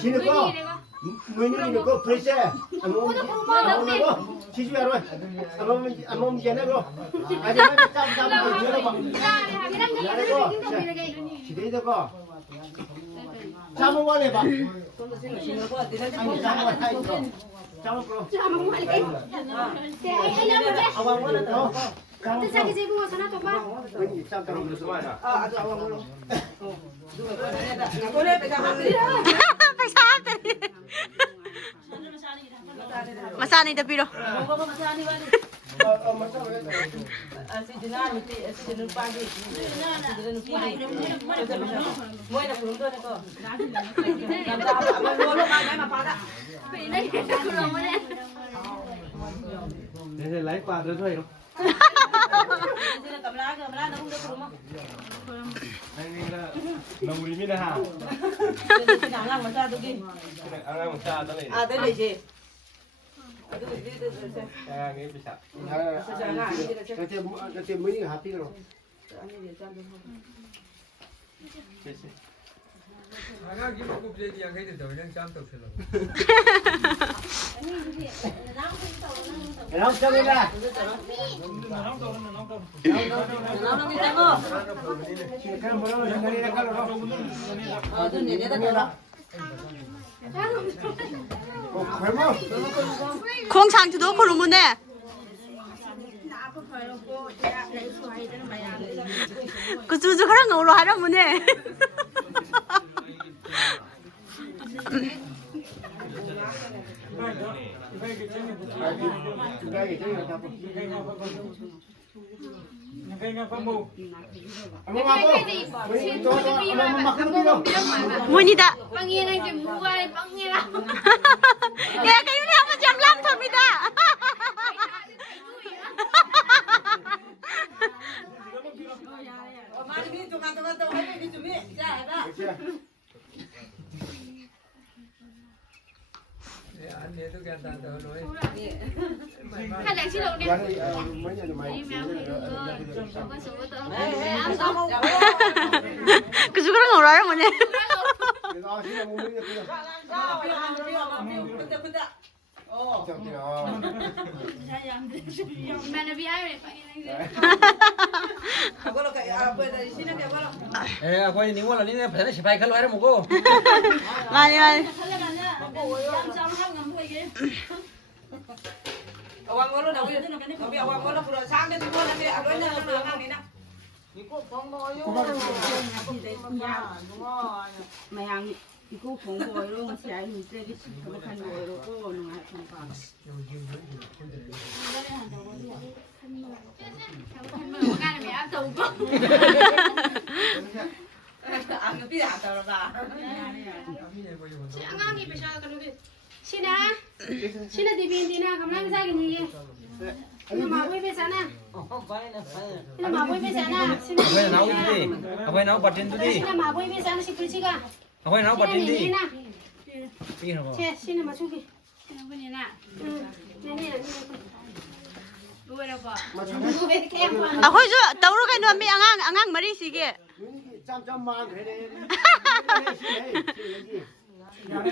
시는 문이 거 프레세 아무 지지하러 아무 게네로 아니 짬짬 들어봐 지대도 봐 잠을 원해 봐 아니 잠을 끌어 Saya kisah ibu sana tu pak. 아주 아무 걸로 Masani dah piro. Để lấy quạt rồi thôi. Anh là nông lý mình hả? Anh một cha tới này. À tới đây gì? À nghe bị sặc. cái mới hạt tí rồi Nóng cho nên là 공창주도 그러면네. 그 주주 그런 거로 하려면네. 문이다. Pangilan ke buai pangilan. 야, 그윤이 한번 잠람 탑니다. Hai lần xin lỗi đi. mấy nhà mày 그 그런 거로 하려면네. Mana biar ni pangilan. Ê, quay níu là níu phải nó chỉ phải khăn loại đó một cô. 많이 많이. Awang ngolo na uyo. Kabi awang ngolo puro sang de tuwa na de aloy na na ngang ni na. Mayang iku phong boy lo ngasih air hujan di situ kan boy lo ko nungai kan. Kan mẹ áp tù quá. Ang pi ha ta ra. Ang ang ni pesal kan ni. Sina. Sina di bin di na kamlang sa gini. Ina mabui pe sana. Ina mabui pe sana. Sina. Quay nấu cái gì? Quay nấu bật lên đi. Sina mabui pe sana si kulci ka. Quay nấu bật lên đi. Sina. Đi rồi. Che, sina masuki. Sina punya na. Ni. Dua dah pak. Dua be kem pa. 아거기서 떠오르게 놓으면 앙앙 머리 시게. 짬짬만 그래 Rồi,